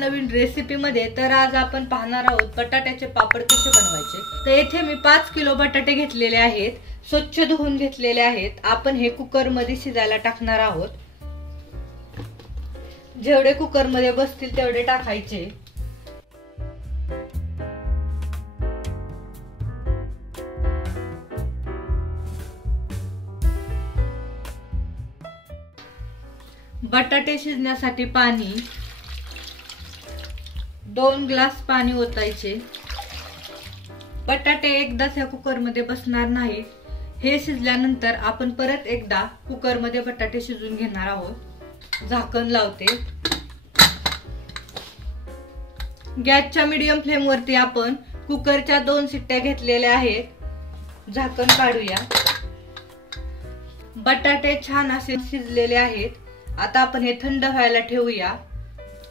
नवीन रेसिपीमध्ये. तर आज आपण पाहणार आहोत बटाट्याचे पापड कसे बनवायचे. तर येथे मी 5 किलो बटाटे घेतलेले आहेत, स्वच्छ धुवून घेतलेले आहेत. आपण हे कुकर मध्ये शिजायला टाकणार आहोत. जेवढे कुकर मध्ये बसतील तेवढे टाकायचे. बटाटे शिजण्यासाठी पाणी 2 ग्लास पाणी ओतायचे. बटाटे एकदाच या कुकर मध्ये बसणार नाहीत. हे शिजल्यानंतर आपण परत एकदा कुकर मध्ये बटाटे शिजून घेणार आहोत. झाकण लावते. गॅसच्या मीडियम फ्लेम वरती आपण कुकरच्या 2 शिट्ट्या घेतलेल्या आहेत. झाकण काढूया. बटाटे छान असे शिजलेले आहेत. आता आपण हे थंड व्हायला ठेवूया.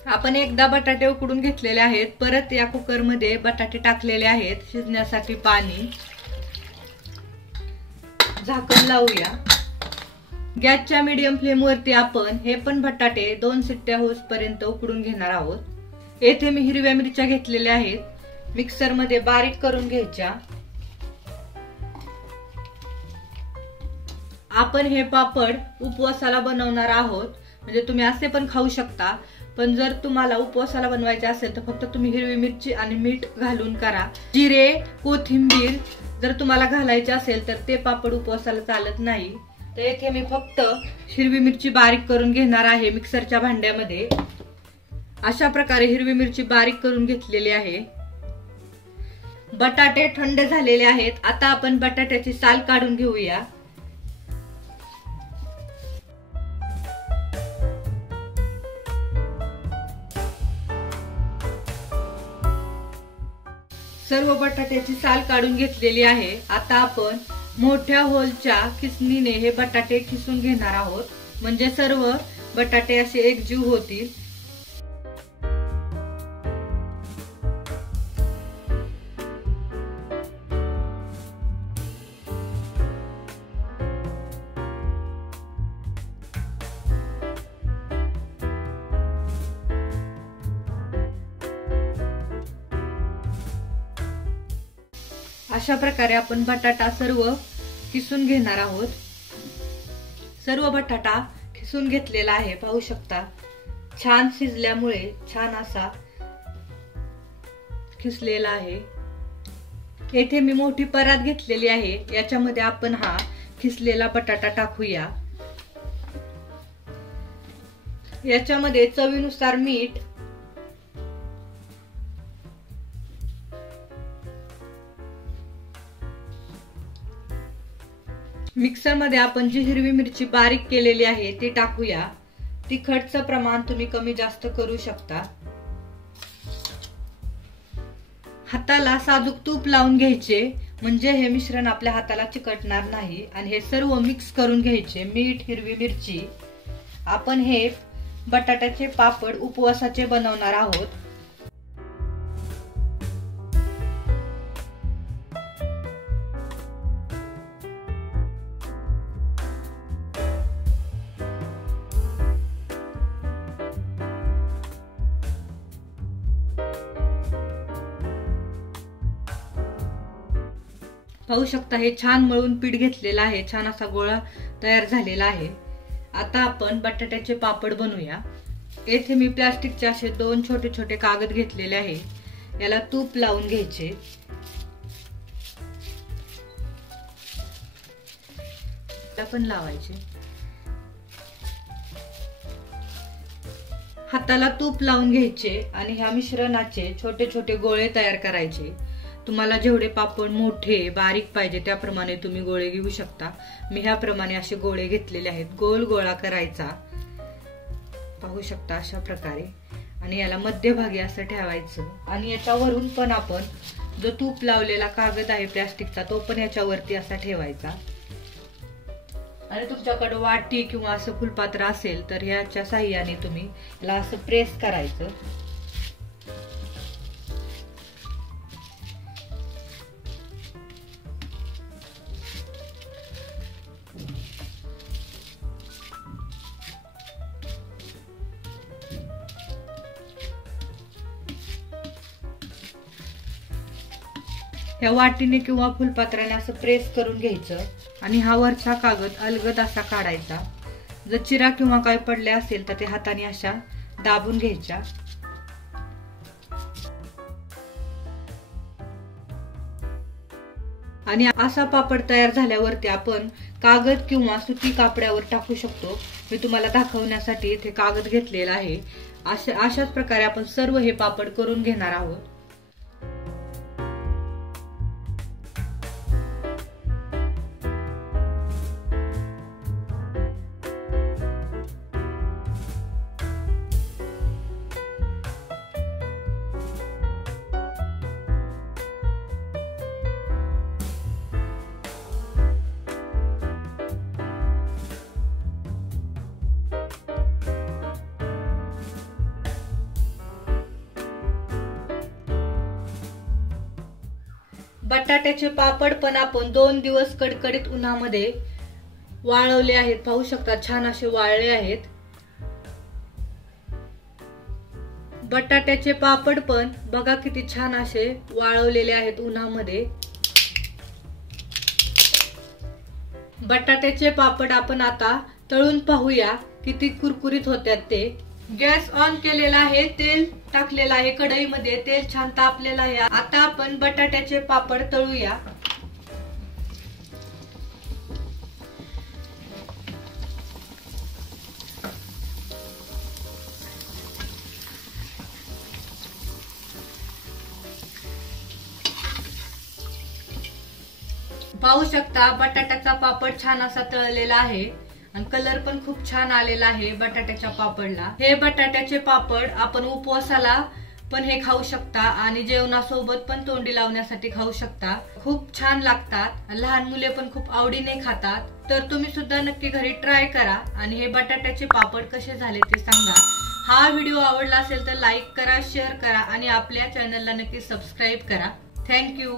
आपण एकदा बटाटे उकडून घेतलेले आहेत. परत या कुकर मध्ये बटाटे टाकलेले आहेत. शिजण्यासाठी पाणी. झाकण लावूया. गॅसच्या मीडियम फ्लेम वरती आपण हे पण बटाटे 2 शिट्ट्या होईपर्यंत उकडून घेणार आहोत. येथे मी हिरव्या मिरच्या घेतलेल्या आहेत. मिक्सर मध्ये बारीक करून घ्यायच्या. आपण हे पापड उपवासाला बनवणार आहोत. म्हणजे तुम्ही असे पण खाऊ शकता, पण जर तुम्हाला उपवासाला बनवायचे असेल तर फक्त तुम्ही हिरवी मिरची आणि मीठ घालून करा. जिरे, कोथिंबीर जर तुम्हाला घालायचे असेल तर ते पापड उपवासाला चालत नाही. तर येथे मी फक्त हिरवी मिरची बारीक करून घेणार आहे मिक्सरच्या भांड्यामध्ये. अशा प्रकारे हिरवी मिरची बारीक करून घेतलेली आहे. बटाटे थंड झालेले आहेत. आता आपण बटाट्याची साल काढून घेऊया. सर्व बटाट्याची साल काढून घेतलेली आहे. आता आपण मोठ्या होलच्या खिसणीने हे बटाटे खिसून घेणार आहोत. म्हणजे सर्व बटाटे असे एकजीव होतील. अशा प्रकारे आपण बटाटा सर्व किसून घेणार आहोत. सर्व बटाटा किसून घेतलेला आहे. पाहू शकता छान शिजल्यामुळे छान असा किसलेला आहे. येथे मी मोठी परात घेतलेली आहे. याच्यामध्ये आपण हा किसलेला बटाटा टाकूया. याच्यामध्ये चवीनुसार मीठ, मिक्सर मध्ये आपण जी हिरवी मिरची बारीक केलेली आहे ती टाकूया. तिखटचं प्रमाण तुम्ही कमी जास्त करू शकता. हाताला साजूक तूप लावून घ्यायचे, म्हणजे हे मिश्रण आपल्या हाताला चिकटणार नाही. आणि हे सर्व मिक्स करून घ्यायचे. मीठ, हिरवी मिरची. आपण हे बटाट्याचे पापड उपवासाचे बनवणार आहोत. पाहू शकता हे छान मळून पीठ घेतलेलं आहे. छान असा गोळा तयार झालेला आहे. आता आपण बटाट्याचे पापड बनवूया. येथे मी प्लास्टिकचे असे 2 छोटे छोटे कागद घेतलेले आहे. याला तूप लावून घ्यायचे. पण लावायचे. हाताला तूप लावून घ्यायचे आणि ह्या मिश्रणाचे छोटे छोटे गोळे तयार करायचे. तुम्हाला जेवढे पापड मोठे बारीक पाहिजे त्याप्रमाणे तुम्ही गोळे घेऊ शकता. मी ह्याप्रमाणे असे गोळे घेतलेले आहेत. गोल गोळा करायचा. पाहू शकता अशा प्रकारे. आणि याला मध्यभागी असं ठेवायचं. आणि याच्यावरून पण आपण जो तूप लावलेला कागद आहे प्लास्टिकचा तो पण याच्यावरती असा ठेवायचा. आणि तुमच्याकडे वाटी किंवा असं फुलपात्र असेल तर ह्याच्या साह्याने तुम्ही याला असं प्रेस करायचं. ह्या वाटीने किंवा फुलपात्राने असं प्रेस करून घ्यायचं आणि हा वरचा कागद अलगद असा काढायचा. जर चिरा किंवा काय पडले असेल तर ते हाताने अशा दाबून घ्यायच्या. आणि असा पापड तयार झाल्यावरती आपण कागद किंवा सुती कापड्यावर टाकू शकतो. मी तुम्हाला दाखवण्यासाठी इथे कागद घेतलेला आहे. अशाच प्रकारे आपण सर्व हे पापड करून घेणार आहोत. बटाट्याचे पापड पण आपण 2 दिवस कडकडीत उन्हामध्ये वाळवले आहेत. पाहू शकता छान असे वाळले आहेत. बटाट्याचे पापड पण बघा किती छान असे वाळवलेले आहेत उन्हामध्ये. बटाट्याचे पापड आपण आता तळून पाहूया किती कुरकुरीत होतात ते. गॅस ऑन केलेला आहे, तेल टाकलेलं आहे कढईमध्ये, तेल छान तापलेलं आहे. आता आपण बटाट्याचे पापड तळूया. पाहू शकता बटाट्याचा पापड छान असा तळलेला आहे आणि कलर पण खूप छान आलेला आहे बटाट्याच्या पापडला. हे बटाट्याचे पापड आपण उपवासाला पण हे खाऊ शकता आणि जेवणासोबत पण तोंडी लावण्यासाठी खाऊ शकता. खूप छान लागतात. लहान मुले पण खूप आवडीने खातात. तर तुम्ही सुद्धा नक्की घरी ट्राय करा आणि हे बटाट्याचे पापड कसे झाले ते सांगा. हा व्हिडिओ आवडला असेल तर लाईक करा, शेअर करा आणि आपल्या चॅनलला नक्की सबस्क्राईब करा. थँक्यू.